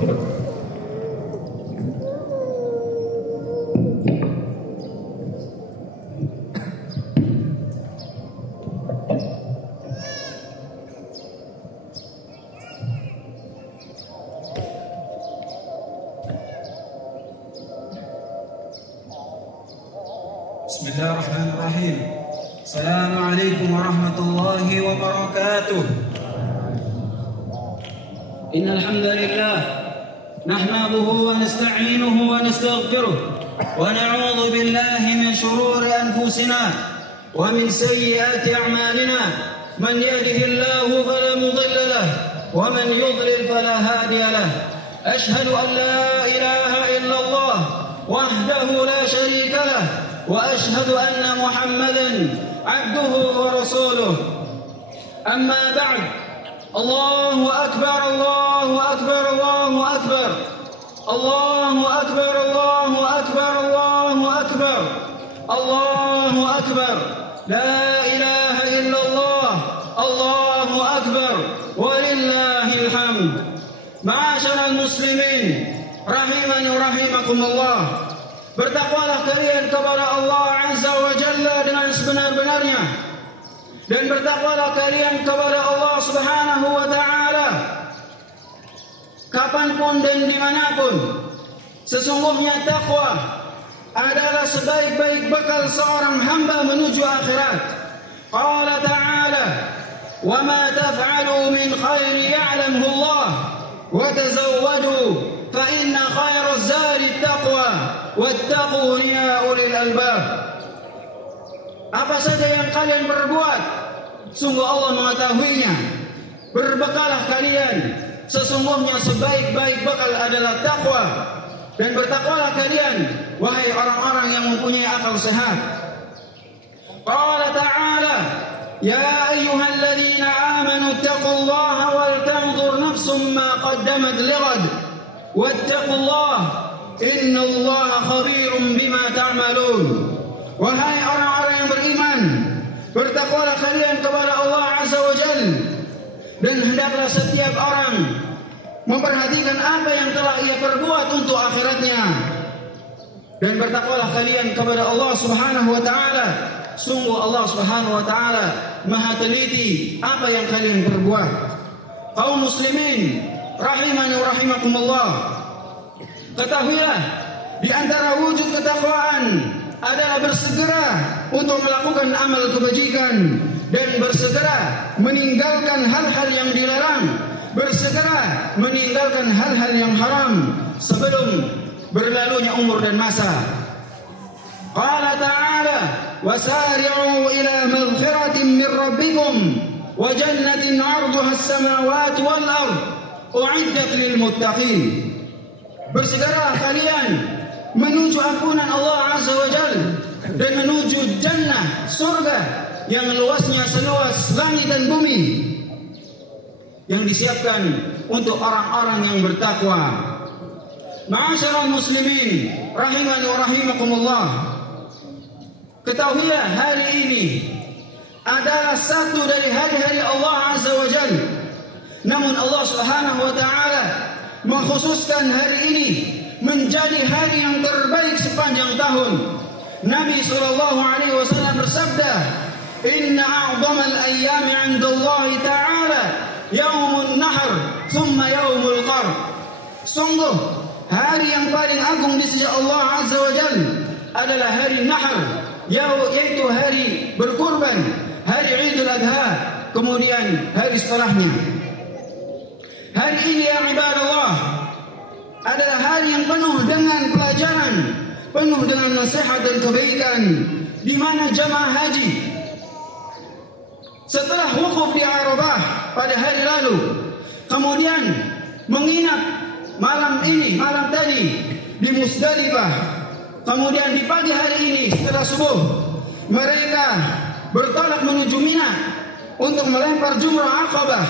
Bismillahirrahmanirrahim. Assalamualaikum warahmatullahi wabarakatuh. Innal hamdalillah nahmaduhu wa nasta'inuhu wa nastaghfiruh wa na'udzu billahi min shururi anfusina wa min sayyiati a'malina. Man yahdihillahu fala mudilla lahu wa man yudlil fala hadiya lahu. Ashhadu an la ilaha illallah wahdahu la sharika lahu وأشهد أن محمدا عبده ورسوله. أما بعد. الله أكبر الله أكبر الله أكبر الله أكبر الله أكبر الله أكبر الله أكبر لا إله إلا الله الله أكبر ولله الحمد. معاشر المسلمين rahimani wa rahimakumullah. Bertakwalah kalian kepada Allah Azza wa Jalla dengan sebenar-benarnya, dan bertakwalah kalian kepada Allah Subhanahu wa Ta'ala kapanpun dan dimanapun. Sesungguhnya takwa adalah sebaik-baik bekal seorang hamba menuju akhirat. Qala ta'ala, wa ma taf'alu min khairin ya'lamhu Allah wa tazawwadu fa inna khairaz zadi taqwa wattaqun ya ulil albab. Apa saja yang kalian perbuat, sungguh Allah mengetahuinya. Berbekalah kalian, sesungguhnya sebaik-baik bekal adalah takwa, dan bertakwalah kalian wahai orang-orang yang mempunyai akal sehat. Qala ta'ala, ya ayyuhalladzina amanu taqullaha wal tanzur nafsum ma qaddamat lighad wattaqullaha innallaha khabirum bima ta'malun. Wahai orang-orang yang beriman, bertakwalah kalian kepada Allah Azza wa Jalla, dan hendaklah setiap orang memperhatikan apa yang telah ia perbuat untuk akhiratnya. Dan bertakwalah kalian kepada Allah Subhanahu wa Ta'ala, sungguh Allah Subhanahu wa Ta'ala maha teliti apa yang kalian perbuat. Kaum muslimin rahimani wa rahimakumullah, ketahuilah di antara wujud ketakwaan adalah bersegera untuk melakukan amal kebajikan dan bersegera meninggalkan hal-hal yang dilarang, bersegera meninggalkan hal-hal yang haram sebelum berlalunya umur dan masa. Qala ta'ala, wasari'u ila maghfiratin min rabbikum wa jannatin 'arduha as-samawati wal ard u'iddat lil muttaqin. Bersegeralah kalian menuju ampunan Allah Azza wa Jalla dan menuju jannah, surga yang luasnya seluas langit dan bumi, yang disiapkan untuk orang-orang yang bertakwa. Ma'asyiral muslimin rahimani wa rahimakumullah, ketahuilah hari ini adalah satu dari hari-hari Allah Azza wa Jalla. Namun Allah Subhanahu wa Ta'ala mengkhususkan hari ini menjadi hari yang terbaik sepanjang tahun. Nabi SAW bersabda, inna a'zamal ayyami 'inda Allah Ta'ala yaumun nahr thumma yaumul qarn. Sungguh hari yang paling agung di sisi Allah Azza wa Jalla adalah hari nahr, yaitu hari berkurban, hari Idul Adha, kemudian hari setelahnya. Hari ini ya ibadallah adalah hari yang penuh dengan pelajaran, penuh dengan nasihat dan kebaikan, di mana jamaah haji setelah wukuf di Arafah pada hari lalu, kemudian menginap malam tadi di Musdalifah, kemudian di pagi hari ini setelah subuh mereka bertolak menuju Mina untuk melempar jumrah Aqabah,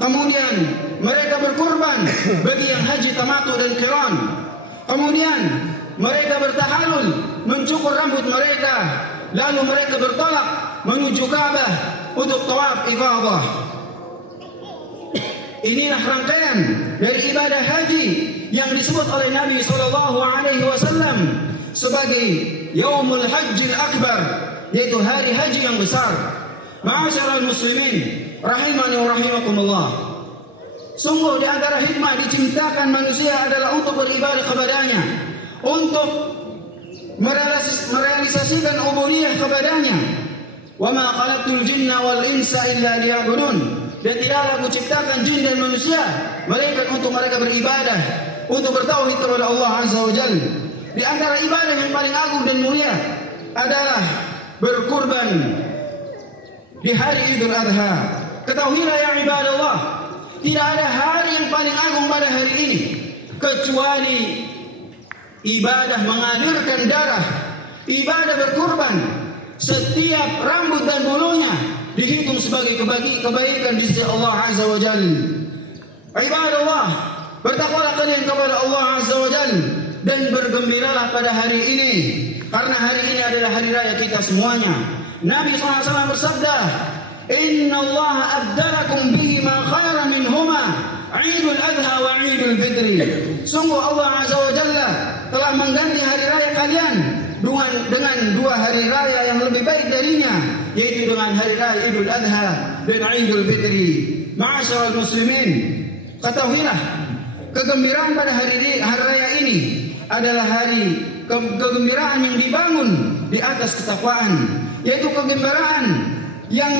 kemudian mereka berkurban bagi yang haji tamattu dan qiran. Kemudian mereka bertahalul, mencukur rambut mereka, lalu mereka bertolak menuju Ka'bah untuk tawaf ifadah. Inilah rangkaian dari ibadah haji yang disebut oleh Nabi SAW sebagai Yaumul Hajjil Akbar, yaitu hari haji yang besar. Ma'asyiral muslimin rahimani wa rahimakumullah. Sungguh di antara hikmah diciptakan manusia adalah untuk beribadah kepadanya, untuk merealisasikan ubudiyah kepadanya. Wa ma khalaqtul jinna wal insa illa liya'budun. Dan tidaklah aku ciptakan jin dan manusia melainkan untuk mereka beribadah, untuk bertauhid kepada Allah Azza wa Jalla. Di antara ibadah yang paling agung dan mulia adalah berkurban di hari Idul Adha. Ketahuilah ya ibadallah, tidak ada hari yang paling agung pada hari ini kecuali ibadah mengalirkan darah, ibadah berkurban. Setiap rambut dan bulunya dihitung sebagai kebaikan di sisi Allah Azza wa Jalla. Ibadallah, bertakwalah kalian kepada Allah Azza wa Jalla dan bergembiralah pada hari ini, karena hari ini adalah hari raya kita semuanya. Nabi SAW bersabda, Inna Allah abdalakum bihima khairan minhuma Idul Adha wa Idul Fitri. Sungguh Allah Azza wa Jalla telah mengganti hari raya kalian dengan dua hari raya yang lebih baik darinya, yaitu dengan hari raya Idul Adha dan Idul Fitri. Ma'asyiral muslimin, ketahuilah kegembiraan pada hari raya ini adalah hari kegembiraan yang dibangun di atas ketakwaan, yaitu kegembiraan yang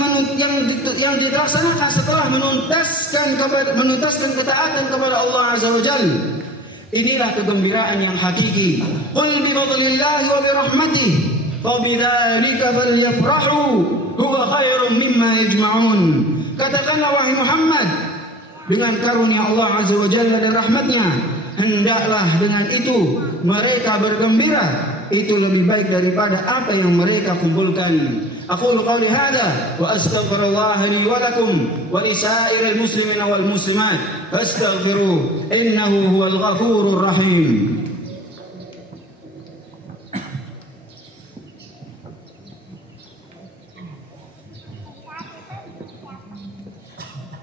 dilaksanakan setelah menuntaskan ketaatan kepada Allah Azza wa Jalla. Inilah kegembiraan yang hakiki. Qul bi fadlillahi wa bi rahmatihi fa bidzalika falyafrahu huwa khairum mimma yajma'un. Katakanlah wahai Muhammad, dengan karunia Allah Azza wa Jalla dan rahmatnya, hendaklah dengan itu mereka bergembira. Itu lebih baik daripada apa yang mereka kumpulkan. Aqulu qawli hadha wa astaghfirullah li wa lakum wa li sa'iril muslimina wal muslimat fastaghfiruh innahu huwal ghafurur rahim.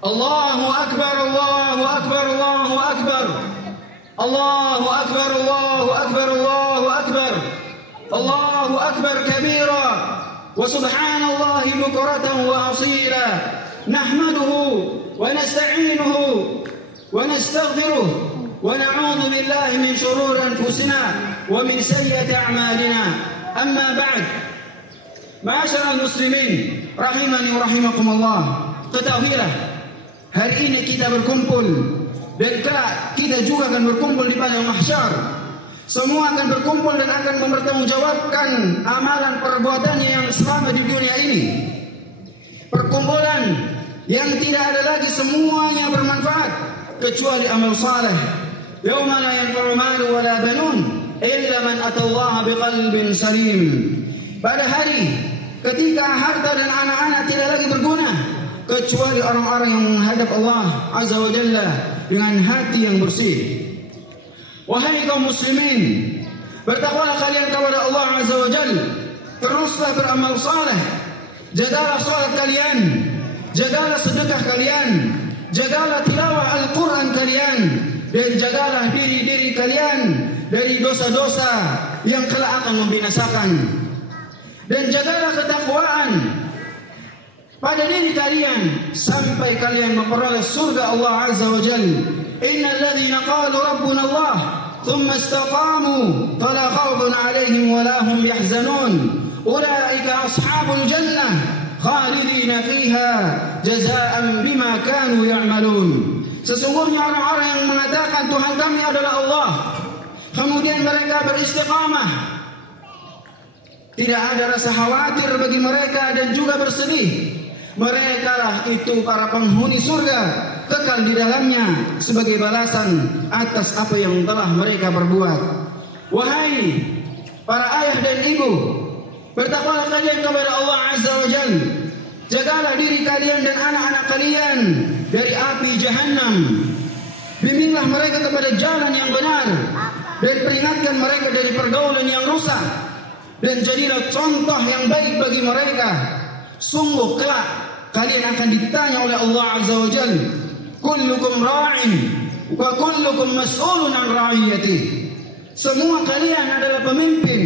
Allahu akbar, Allahu akbar, Allahu akbar. Allahu akbar, Allahu akbar, Allahu akbar. Allahu akbar kabira. وسبحان الله بكرة وأصيلا نحمده ونستعينه ونستغفره ونعوذ بالله من شرور أنفسنا ومن سيئة أعمالنا أما بعد معاشر المسلمين rahimani wa rahimakumullah. Ketahuilah, hari ini kita berkumpul dan kelak kita juga akan berkumpul di padang mahsyar. Semua akan berkumpul dan akan mempertanggungjawabkan amalan perbuatannya yang selama di dunia ini. Perkumpulan yang tidak ada lagi semuanya bermanfaat kecuali amal saleh. Yauma la yanfa'u malu wala banun illa man atallaha biqalbin salim. Pada hari ketika harta dan anak-anak tidak lagi berguna kecuali orang-orang yang menghadap Allah Azza wa Jalla dengan hati yang bersih. Wahai kaum muslimin, bertakwalah kalian kepada Allah Azza wa Jalla, teruslah beramal saleh, jagalah salat kalian, jagalah sedekah kalian, jagalah tilawah Al-Quran kalian, dan jagalah diri-diri kalian dari dosa-dosa yang kelak akan membinasakan. Dan jagalah ketakwaan pada diri kalian sampai kalian memperoleh surga Allah Azza wa Jalla. Innal ladzina qalu rabbuna Allah thumma istaqamu fala khawfun 'alaihim wa la hum yahzanun ulaika ashabul jannah khalidina fiha jazaa'an bima kanu ya'malun. Sesungguhnya orang-orang yang mengatakan Tuhan kami adalah Allah, kemudian mereka beristiqamah, tidak ada rasa khawatir bagi mereka dan juga bersedih, mereka lah itu para penghuni surga, kekal di dalamnya sebagai balasan atas apa yang telah mereka perbuat. Wahai para ayah dan ibu, bertakwalah kalian kepada Allah Azza wa Jalla, jagalah diri kalian dan anak-anak kalian dari api Jahannam. Bimbinglah mereka kepada jalan yang benar dan peringatkan mereka dari pergaulan yang rusak, dan jadilah contoh yang baik bagi mereka. Sungguh kelak kalian akan ditanya oleh Allah Azza wa Jalla kullukum ra'in wa kullukum mas'ulun an ra'iyatih. Semua kalian adalah pemimpin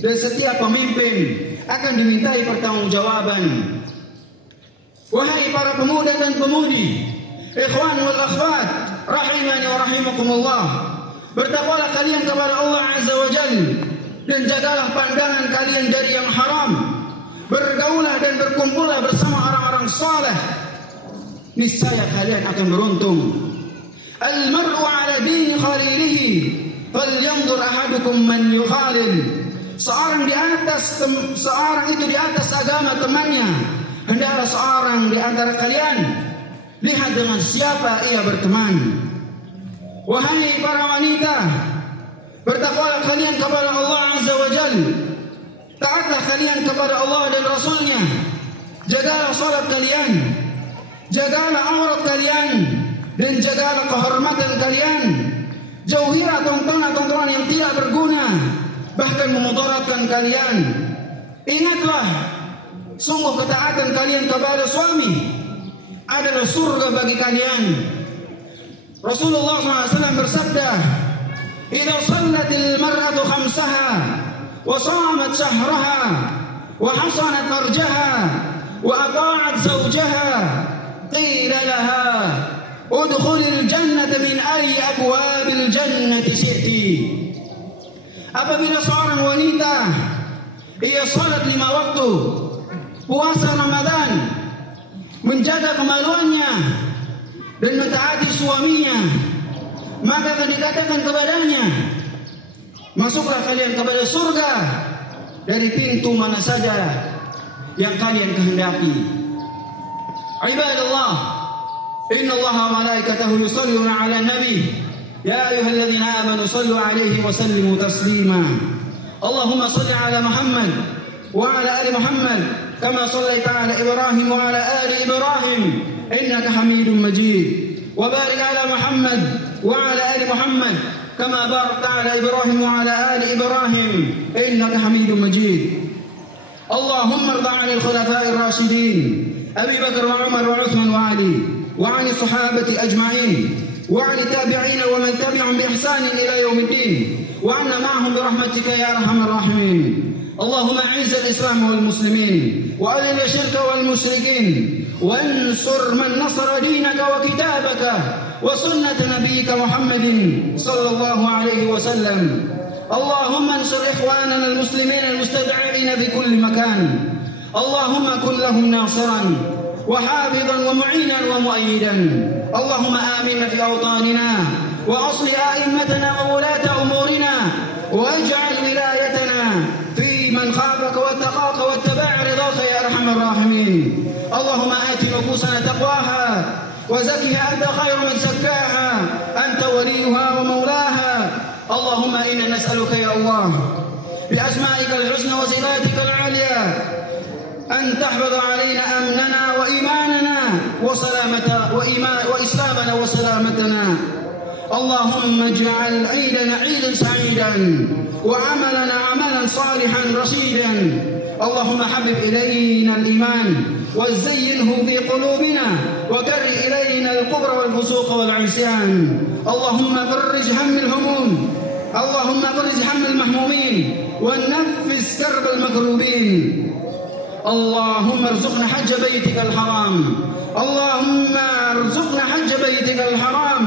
dan setiap pemimpin akan dimintai pertanggungjawaban. Wahai para pemuda dan pemudi, ikhwan wal akhwat, rahimani wa rahimakumullah, bertakwalah kalian kepada Allah Azza wa Jalla dan jagalah pandangan kalian dari yang haram. Bergaulah dan berkumpullah bersama orang-orang saleh. Niscaya kalian akan beruntung. Al-mar'u ala dini khalilihi, falyanzur ahadukum man yukhalil. Seorang itu di atas agama temannya. Hendaklah seorang di antara kalian lihat dengan siapa ia berteman. Wahai para wanita, bertakwalah kalian kepada Allah Azza wa Jalla. Taatlah kalian kepada Allah dan Rasulnya. Jagalah salat kalian, jagalah aurat kalian, dan jagalah kehormatan kalian. Jauhilah tontonan-tontonan yang tidak berguna, bahkan memudaratkan kalian. Ingatlah, sungguh ketaatan kalian kepada suami adalah surga bagi kalian. Rasulullah SAW bersabda, "Idza shallatil mar'atu khamsaha wa shamat shahraha wa hasanat farjaha wa ata'at zawjaha qila laha udkhulil jannata min ayyi abwabil jannati syi'ti." Apabila seorang wanita ia salat 5 waktu, puasa Ramadan, menjaga kemaluannya dan mentaati suaminya, maka akan dikatakan kepadanya, masuklah kalian kepada surga dari pintu mana saja yang kalian kehendaki. Ibadallah, inna Allah wa malaikatahu yusalluna ala nabi, ya ayyuhalladzina amanu sallu alaihi wa sallimu taslima. Allahumma salli ala Muhammad wa ala ali Muhammad kama sallaita ala Ibrahim wa ala ali Ibrahim innaka Hamidum Majid. Wa barik ala Muhammad wa ala ali Muhammad كما باركت على إبراهيم وعلى آل إبراهيم إنك حميد مجيد. اللهم ارض عن الخلفاء الراشدين أبي بكر وعمر وعثمان وعلي وعن الصحابة أجمعين وعن التابعين ومن تبعهم بإحسان إلى يوم الدين وعنا معهم برحمتك يا أرحم الراحمين. اللهم أعز الإسلام والمسلمين وأذل الشرك والمشركين وانصر من نصر دينك وكتابك وسنة نبيك محمد صلى الله عليه وسلم. اللهم انصر إخواننا المسلمين المستضعفين في كل مكان. اللهم كن لهم ناصرا وحافظا ومعينا ومؤيدا. اللهم آمنا في أوطاننا وأصلح أئمتنا وولاة أمورنا واجعل ولايتنا في من خافك واتقاك واتبع رضاك يا أرحم الراحمين. اللهم آت نفوسنا تقواها وزكها أنت خير من زكاها أنت وليها ومولاها. اللهم إنا نسألك يا الله بأسمائك الحسنى وصفاتك العالية أن تحفظ علينا أمننا وإيماننا وإسلامنا وسلامتنا. اللهم اجعل عيدنا عيدا سعيدا وعملنا عملا صالحا رشيدا. اللهم حبب إلينا الإيمان وزينه في قلوبنا وكره إلينا الكفر والفسوق والعصيان. اللهم فرج هم الهموم، اللهم فرج هم المهمومين ونفس كرب المكروبين. اللهم ارزقنا حج بيتك الحرام، اللهم ارزقنا حج بيتك الحرام،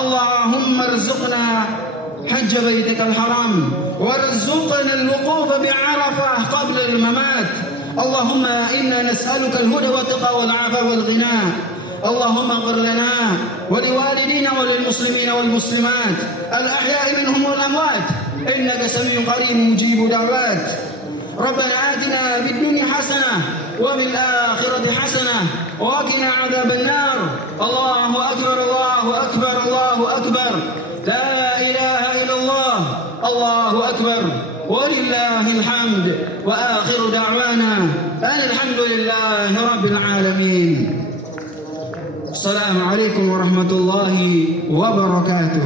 اللهم ارزقنا حج بيتك الحرام وارزقنا الوقوف بعرفة قبل الممات. اللهم إنا نسألك الهدى والتقى والعفاف والغنى. اللهم اغفر لنا ولوالدينا وللمسلمين والمسلمات الأحياء منهم والأموات إنك سميع قريب مجيب دعوات. ربنا آتنا في الدنيا حسنة وفي الآخرة حسنة وقنا عذاب النار. الله أكبر الله أكبر الله أكبر، لا إله إلا الله، الله أكبر ولله الحمد. وآخر دعوانا أن الحمد لله رب العالمين. السلام عليكم ورحمة الله وبركاته.